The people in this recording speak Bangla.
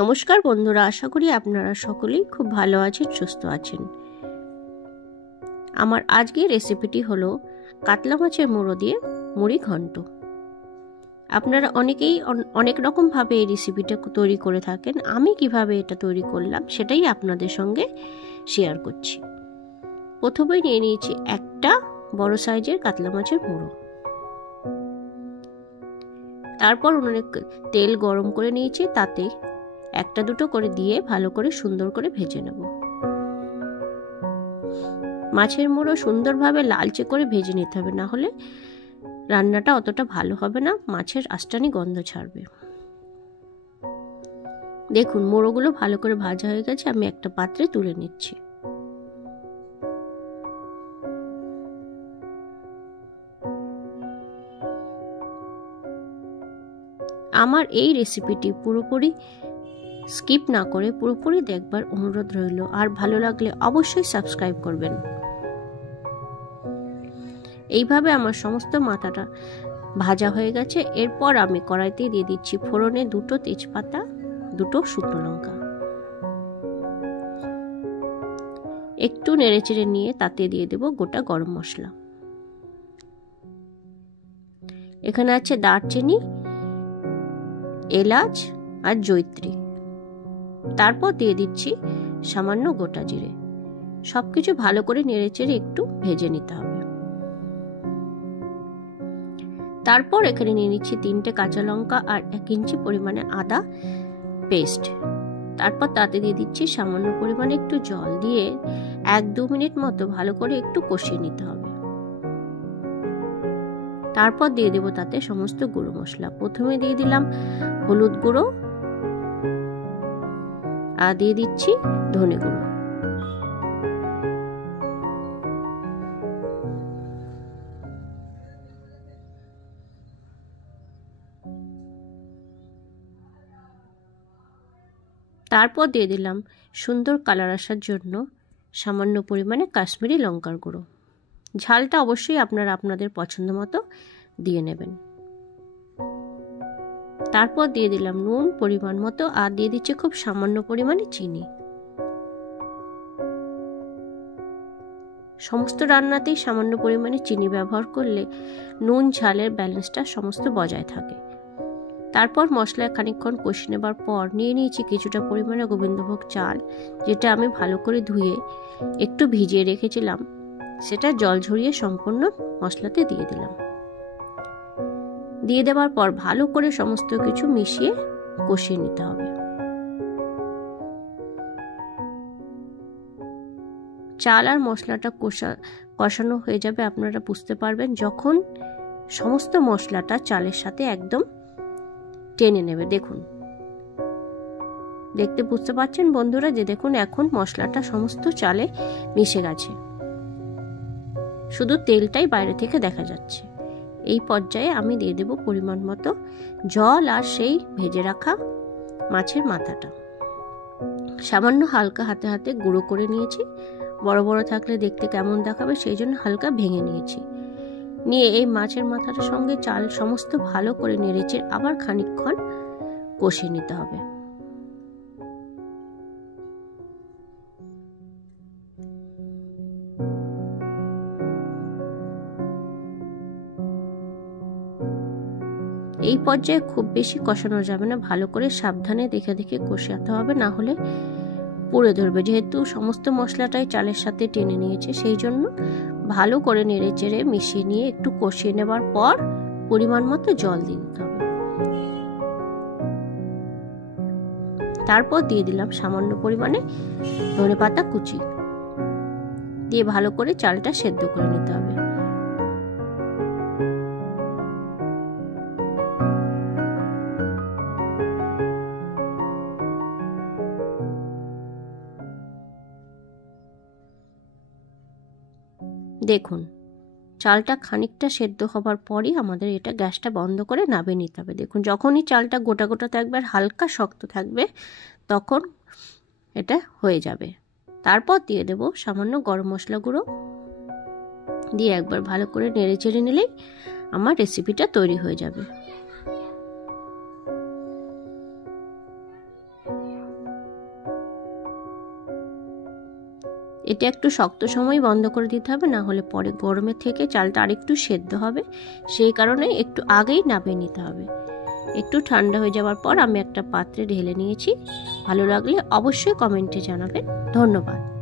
নমস্কার বন্ধুরা, আশা করি আপনারা সকলেই খুব ভালো আছেন, সুস্থ আছেন। আমার আজকের রেসিপিটি হলো কাতলা মাছের মুড়ো দিয়ে মুড়ি ঘন্ট। আপনারা অনেকেই অনেক রকমভাবে এই রেসিপিটা তৈরি করে থাকেন। আমি কিভাবে এটা তৈরি করলাম সেটাই আপনাদের সঙ্গে শেয়ার করছি। প্রথমে নিয়ে নিয়েছি একটা বড় সাইজের কাতলা মাছের মুড়ো। তারপর উনুনে তেল গরম করে নিয়েছি, তাতে একটা দুটো করে দিয়ে ভালো করে সুন্দর করে ভেজে নেব। মাছের মুড়ো সুন্দরভাবে লালচে করে ভেজে নিতে হবে, না হলে রান্নাটা অতটা ভালো হবে না, মাছের আষ্টানি গন্ধ ছাড়বে। দেখুন মুড়োগুলো ভালো করে ভাজা হয়ে গেছে, আমি একটা পাত্রে তুলে নিচ্ছি। আমার এই রেসিপিটি পুরোপুরি স্কিপ না করে পুরোপুরি দেখবার অনুরোধ রইল, আর ভালো লাগলে অবশ্যই সাবস্ক্রাইব করবেন। এইভাবে আমার সমস্ত মাথাটা ভাজা হয়ে গেছে। এরপর আমি কড়াইতে দিয়ে দিচ্ছি ফোড়নে দুটো তেজপাতা, দুটো শুকনো লঙ্কা। একটু নেড়েচেড়ে নিয়ে তাতে দিয়ে দেব গোটা গরম মশলা। এখানে আছে দারচিনি, এলাচ আর জয়িত্রী। তারপর দিয়ে দিচ্ছি সামান্য গোটা জিরে। সবকিছু ভালো করে নেড়েচেড়ে একটু ভেজে নিতে হবে। তারপর এখানে নিয়ে নিচ্ছি 3টে কাঁচা লঙ্কা আর 1 ইঞ্চি পরিমাণে আদা পেস্ট। তারপর তাতে দিয়ে দিচ্ছি সামান্য পরিমাণে একটু জল দিয়ে 1-2 মিনিট মতো ভালো করে একটু কষিয়ে নিতে হবে। তারপর দিয়ে দেব তাতে সমস্ত গুঁড়ো মশলা। প্রথমে দিয়ে দিলাম হলুদ গুঁড়ো, আর দিয়ে দিচ্ছি ধনে গুঁড়ো। তারপর দিয়ে দিলাম সুন্দর কালার আসার জন্য সামান্য পরিমাণে কাশ্মীরি লঙ্কার গুঁড়ো। ঝালটা অবশ্যই আপনারা আপনাদের পছন্দ মতো দিয়ে নেবেন। তারপর দিয়ে দিলাম নুন পরিমাণ মতো, আর দিয়ে দিচ্ছি খুব সামান্য পরিমাণে চিনি। সমস্ত রান্নাতেই সামান্য পরিমাণে চিনি ব্যবহার করলে নুন ঝালের ব্যালেন্সটা সমস্ত বজায় থাকে। তারপর মশলায় খানিকক্ষণ কষিয়ে নেবার পর নিয়ে নিয়েছি কিছুটা পরিমাণে গোবিন্দভোগ চাল, যেটা আমি ভালো করে ধুয়ে একটু ভিজিয়ে রেখেছিলাম। সেটা জল ঝরিয়ে সম্পূর্ণ মশলাতে দিয়ে দিলাম। দিয়ে দেওয়ার পর ভালো করে সমস্ত কিছু মিশিয়ে কষিয়ে নিতে হবে। চাল আর মশলাটা কষানো হয়ে যাবে, আপনারা বুঝতে পারবেন যখন সমস্ত মশলাটা চালের সাথে একদম টেনে নেবে। দেখুন, দেখতে বুঝতে পারছেন বন্ধুরা যে দেখুন এখন মশলাটা সমস্ত চালে মিশে গেছে, শুধু তেলটাই বাইরে থেকে দেখা যাচ্ছে। এই পর্যায়ে আমি দিয়ে দেব পরিমাণ মতো জল আর সেই ভেজে রাখা মাছের মাথাটা। সামান্য হালকা হাতে হাতে গুঁড়ো করে নিয়েছি। বড় বড় থাকলে দেখতে কেমন দেখাবে সেই জন্য হালকা ভেঙে নিয়েছি। নিয়ে এই মাছের মাথাটার সঙ্গে চাল সমস্ত ভালো করে নেড়েচে আবার খানিকক্ষণ কষিয়ে নিতে হবে। এই পর্যায়ে খুব বেশি কষানো যাবে না, ভালো করে সাবধানে দেখে দেখে কষাতে হবে, না হলে পুড়ে ধরবে। যেহেতু সমস্ত মশলাটাই চালের সাথে টেনে নিয়েছে, সেই জন্য ভালো করে নেড়ে চেড়ে মিশিয়ে নিয়ে একটু কষিয়ে নেবার পর পরিমাণ মতো জল দিয়ে দিতে হবে। তারপর দিয়ে দিলাম সামান্য পরিমাণে ধনেপাতা কুচি, দিয়ে ভালো করে চালটা সেদ্ধ করে নিতে হবে। দেখুন চালটা খানিকটা সেদ্ধ হবার পরই আমাদের এটা গ্যাসটা বন্ধ করে নামিয়ে নিতে হবে। দেখুন যখনই চালটা গোটা গোটা থাকবে আর হালকা শক্ত থাকবে তখন এটা হয়ে যাবে। তারপর দিয়ে দেব সামান্য গরম মশলা গুঁড়ো, দিয়ে একবার ভালো করে নেড়ে চেড়ে নিলেই আমার রেসিপিটা তৈরি হয়ে যাবে। এটা একটু শক্ত সময় বন্ধ করে দিতে হবে, না হলে পরে গরমের থেকে চালটা আরেকটু সেদ্ধ হবে, সেই কারণে একটু আগেই নামিয়ে নিতে হবে। একটু ঠান্ডা হয়ে যাওয়ার পর আমি একটা পাত্রে ঢেলে নিয়েছি। ভালো লাগলে অবশ্যই কমেন্টে জানাবেন। ধন্যবাদ।